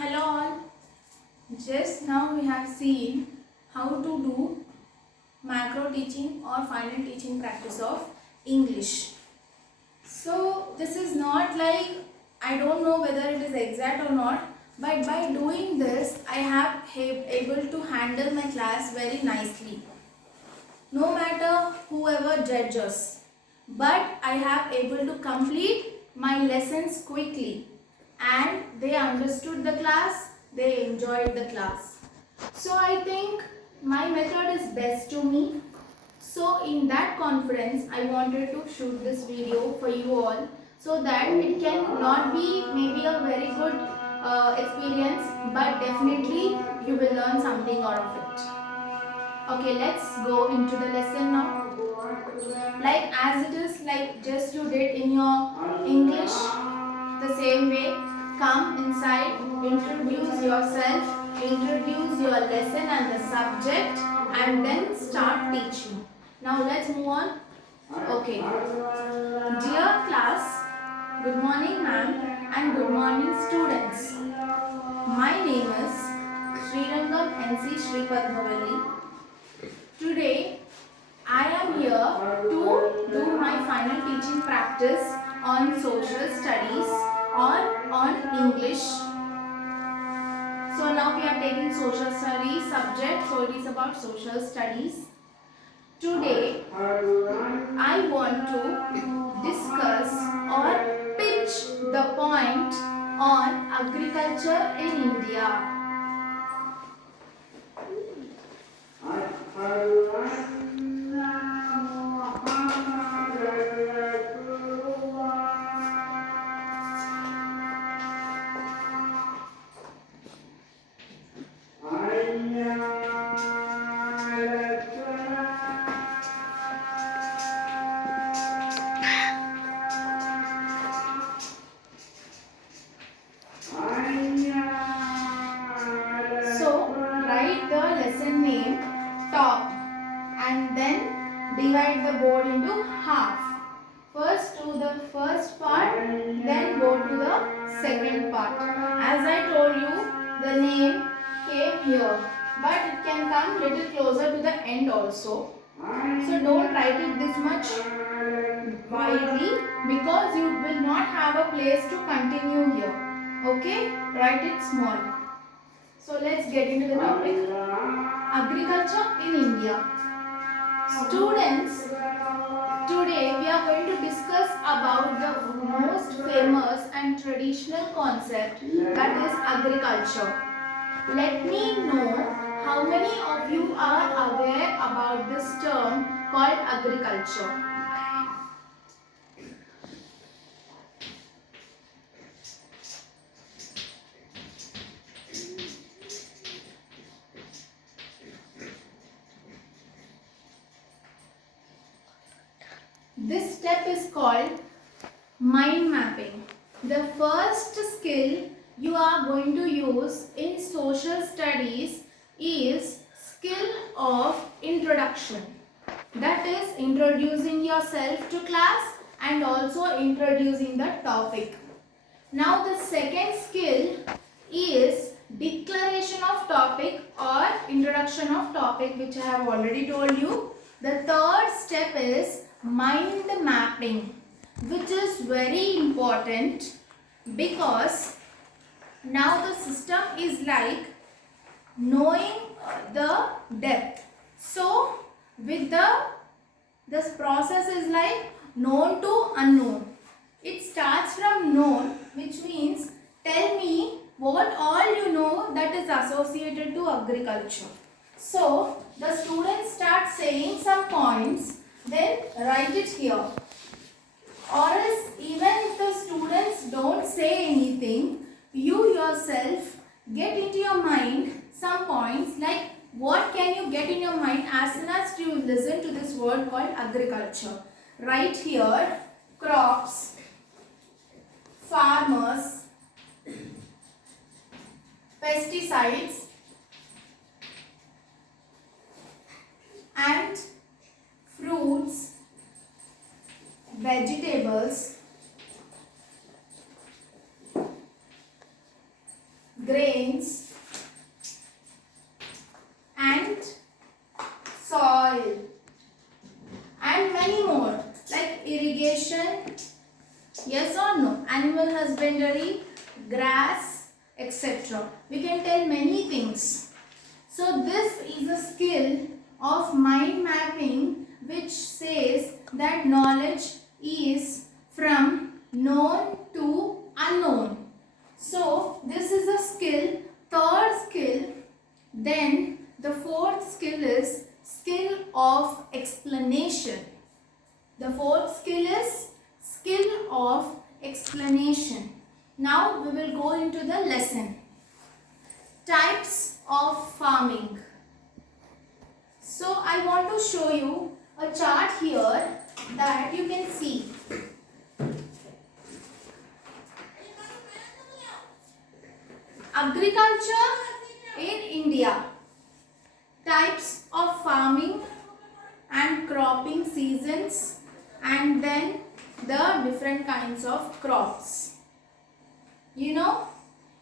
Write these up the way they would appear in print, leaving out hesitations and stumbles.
Hello all. Just now we have seen how to do macro teaching or final teaching practice of English. So this is not like, I don't know whether it is exact or not, but by doing this I have able to handle my class very nicely. No matter whoever judges, but I have able to complete my lessons quickly and they understood the class, they enjoyed the class. So I think my method is best to me. So in that confidence, I wanted to shoot this video for you all so that it can not be maybe a very good experience, but definitely you will learn something out of it. Okay, let's go into the lesson now. Like as it is, like just you did in your English, the same way, come inside, introduce yourself, introduce your lesson and the subject, and then start teaching. Now let's move on. Okay. Dear class, good morning ma'am and good morning students. My name is Srirangam NC Sripadmavalli. Today I am here to do my final teaching practice on social studies or on English. So now we are taking social studies subject, so it is about social studies. Today I want to discuss or pitch the point on agriculture in India. So write the lesson name top and then divide the board into half. First to the first part, then go to the second part. As I told you, the name came here, but it can come little closer to the end also. So don't write it this much widely because you will not have a place to continue here. Okay? Write it small. So let's get into the topic. Agriculture in India. Students, today we are going to discuss about the most famous and traditional concept, that is agriculture. Let me know how many of you are aware about this term called agriculture. This step is called mind mapping. The first skill you are going to use in social studies is skill of introduction. That is introducing yourself to class and also introducing the topic. Now the second skill is declaration of topic or introduction of topic, which I have already told you. The third step is mind mapping, which is very important because now the system is like knowing the depth. So with this process is like known to unknown. It starts from known, which means tell me what all you know that is associated to agriculture. So the students start saying some points, then write it here. Or else even if the students don't say anything, you yourself get into your mind some points, like what can you get in your mind as soon as you listen to this word called agriculture. Write here crops, farmers, pesticides and fruits, vegetables, grains. rains and soil and many more like irrigation, yes or no, animal husbandry, grass, etc. We can tell many things. So this is a skill of mind mapping which says that knowledge is from known to unknown. So this is a skill, third skill. Then the fourth skill is skill of explanation. The fourth skill is skill of explanation. Now we will go into the lesson. Types of farming. So I want to show you a chart here that you can see. Agriculture in India. Types of farming and cropping seasons, and then the different kinds of crops. You know,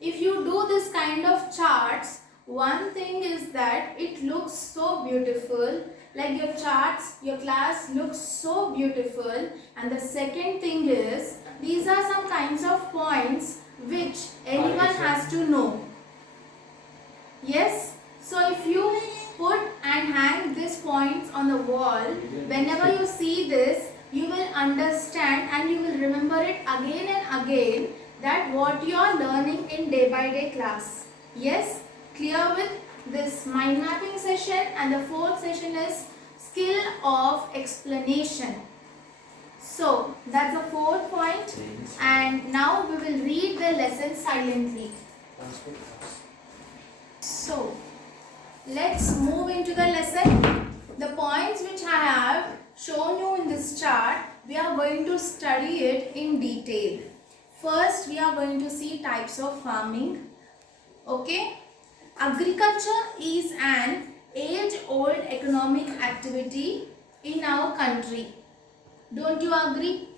if you do this kind of charts, one thing is that it looks so beautiful, like your charts, your class looks so beautiful. And the second thing is, these are some kinds of points which anyone has to know. Yes, so if you put and hang these points on the wall, whenever you see this, you will understand and you will remember it again and again, that what you are learning in day by day class. Yes, clear with this mind mapping session. And the fourth session is skill of explanation. So that's the fourth point. And now we will read the lesson silently. So let's move into the lesson. The points which I have shown you in this chart, we are going to study it in detail. First, we are going to see types of farming. Okay. Agriculture is an age-old economic activity in our country. Don't you agree?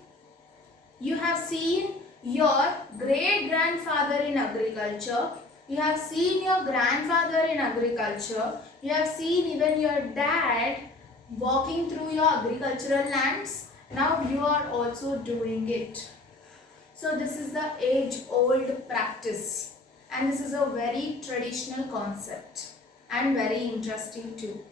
You have seen your great-grandfather in agriculture. You have seen your grandfather in agriculture. You have seen even your dad walking through your agricultural lands. Now you are also doing it. So this is the age-old practice, and this is a very traditional concept and very interesting too.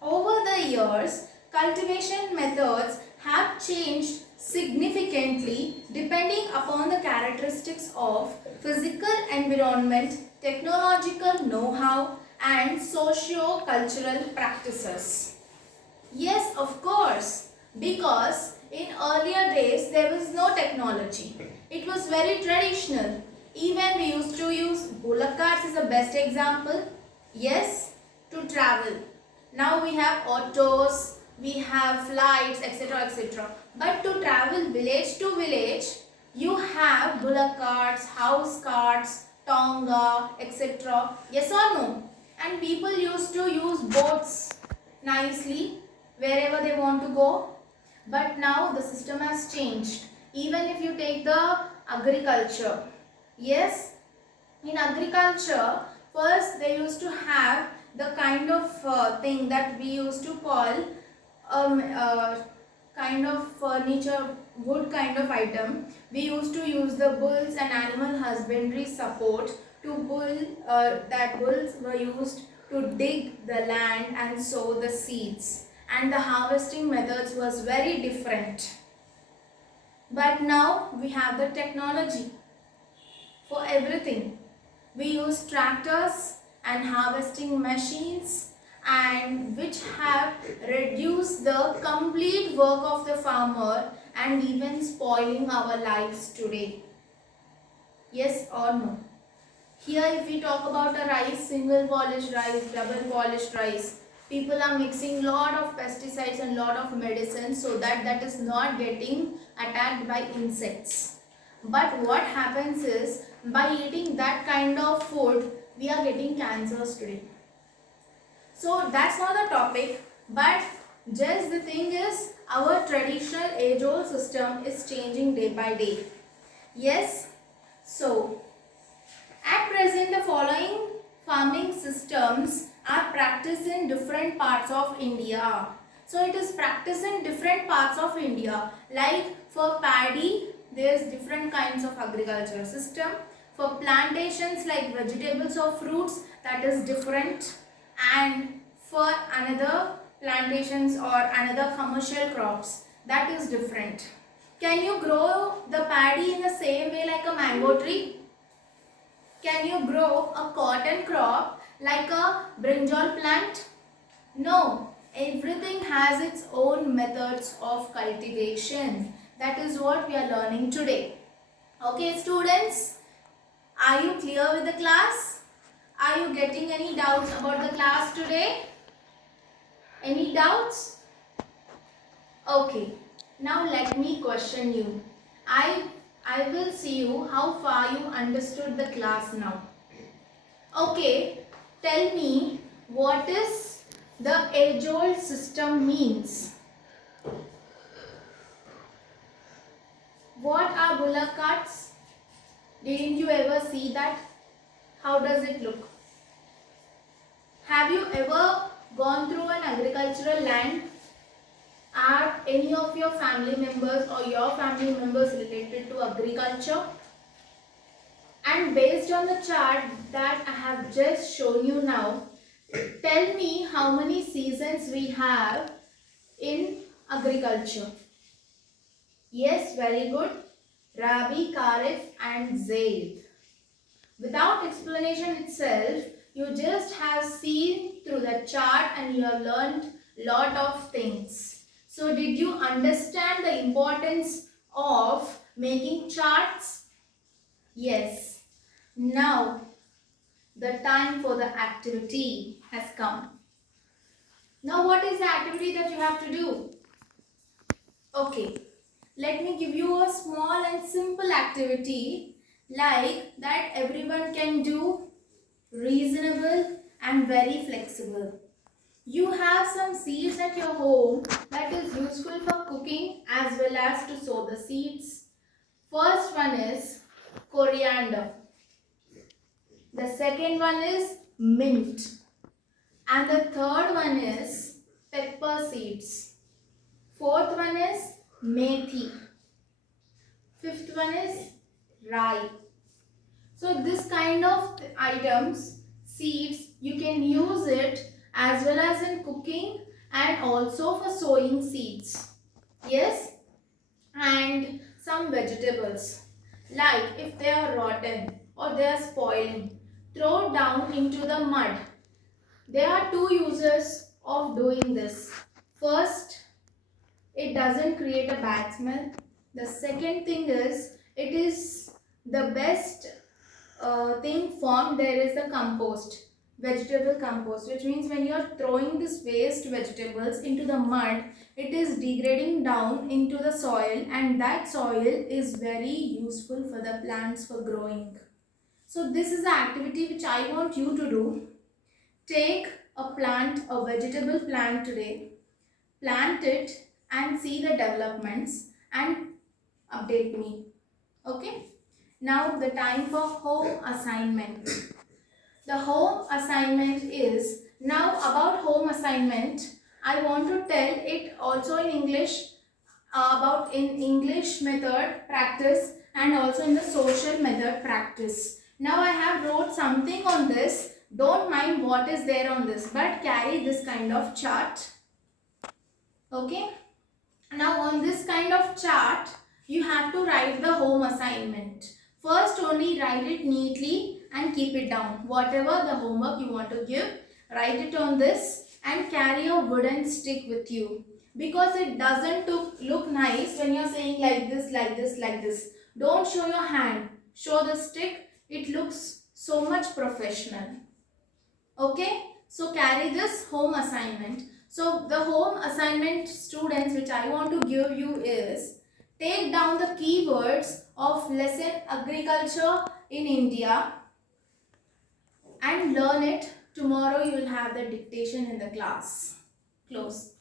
Over the years, cultivation methods have changed significantly depending upon the characteristics of physical environment, technological know-how, and socio-cultural practices. Yes, of course, because in earlier days there was no technology. It was very traditional. Even we used to use bullock carts is the best example. Yes, to travel. Now we have autos, we have flights, etc., etc. But to travel village to village, you have bullock carts, house carts, tonga, etc. Yes or no? And people used to use boats nicely wherever they want to go. But now the system has changed. Even if you take the agriculture, yes, in agriculture, first they used to have the kind of thing that we used to call kind of furniture, wood kind of item. We used to use the bulls and animal husbandry support to that bulls were used to dig the land and sow the seeds. And the harvesting methods was very different. But now we have the technology for everything. We use tractors and harvesting machines, and which have reduced the complete work of the farmer and even spoiling our lives today. Yes or no? Here if we talk about a rice, single polished rice, double polished rice, people are mixing lot of pesticides and lot of medicine so that is not getting attacked by insects. But what happens is, by eating that kind of food, we are getting cancers today. So that's not the topic, but just the thing is, our traditional age-old system is changing day by day. Yes, so At present, the following farming systems are practiced in different parts of India. So it is practiced in different parts of India. Like for paddy, there is different kinds of agricultural system. For plantations like vegetables or fruits, that is different. And for another plantations or another commercial crops, that is different. Can you grow the paddy in the same way like a mango tree? Can you grow a cotton crop like a brinjal plant? No. Everything has its own methods of cultivation. That is what we are learning today. Okay, students, are you clear with the class? Are you getting any doubts about the class today? Any doubts? Okay, now let me question you. I will see you how far you understood the class now. Okay, tell me what is the age-old system means. What are bullock carts? Didn't you ever see that? How does it look? Have you ever gone through an agricultural land? Are any of your family members or your family members related to agriculture? And based on the chart that I have just shown you now, tell me how many seasons we have in agriculture. Yes, very good. Rabi, Kharif and Zaid. Without explanation itself, you just have seen through the chart and you have learned lot of things. So did you understand the importance of making charts? Yes. Now the time for the activity has come. Now what is the activity that you have to do? Okay, let me give you a small and simple activity like that everyone can do, reasonable and very flexible. You have some seeds at your home that is useful for cooking as well as to sow the seeds. First one is coriander. The second one is mint. And the third one is pepper seeds. Fourth one is methi. Fifth one is rye. So this kind of items, seeds, you can use it as well as in cooking and also for sowing seeds. Yes, and some vegetables like if they are rotten or they are spoiling, throw down into the mud. There are two uses of doing this. First, it doesn't create a bad smell. The second thing is it is the best thing formed. There is the compost, vegetable compost, which means when you are throwing this waste vegetables into the mud, it is degrading down into the soil and that soil is very useful for the plants for growing. So this is the activity which I want you to do. Take a plant, a vegetable plant today, plant it and see the developments and update me. Okay? Now the time for home assignment. The home assignment is, now about home assignment, I want to tell it also in English, about in English method practice and also in the social method practice. Now I have wrote something on this. Don't mind what is there on this, but carry this kind of chart. Okay. Now on this kind of chart, you have to write the home assignment. First only write it neatly and keep it down. Whatever the homework you want to give, write it on this and carry a wooden stick with you. Because it doesn't look nice when you're saying like this, like this, like this. Don't show your hand. Show the stick. It looks so much professional. Okay. So carry this home assignment. So the home assignment, students, which I want to give you is, take down the keywords of lesson agriculture in India and learn it. Tomorrow you will have the dictation in the class. Close.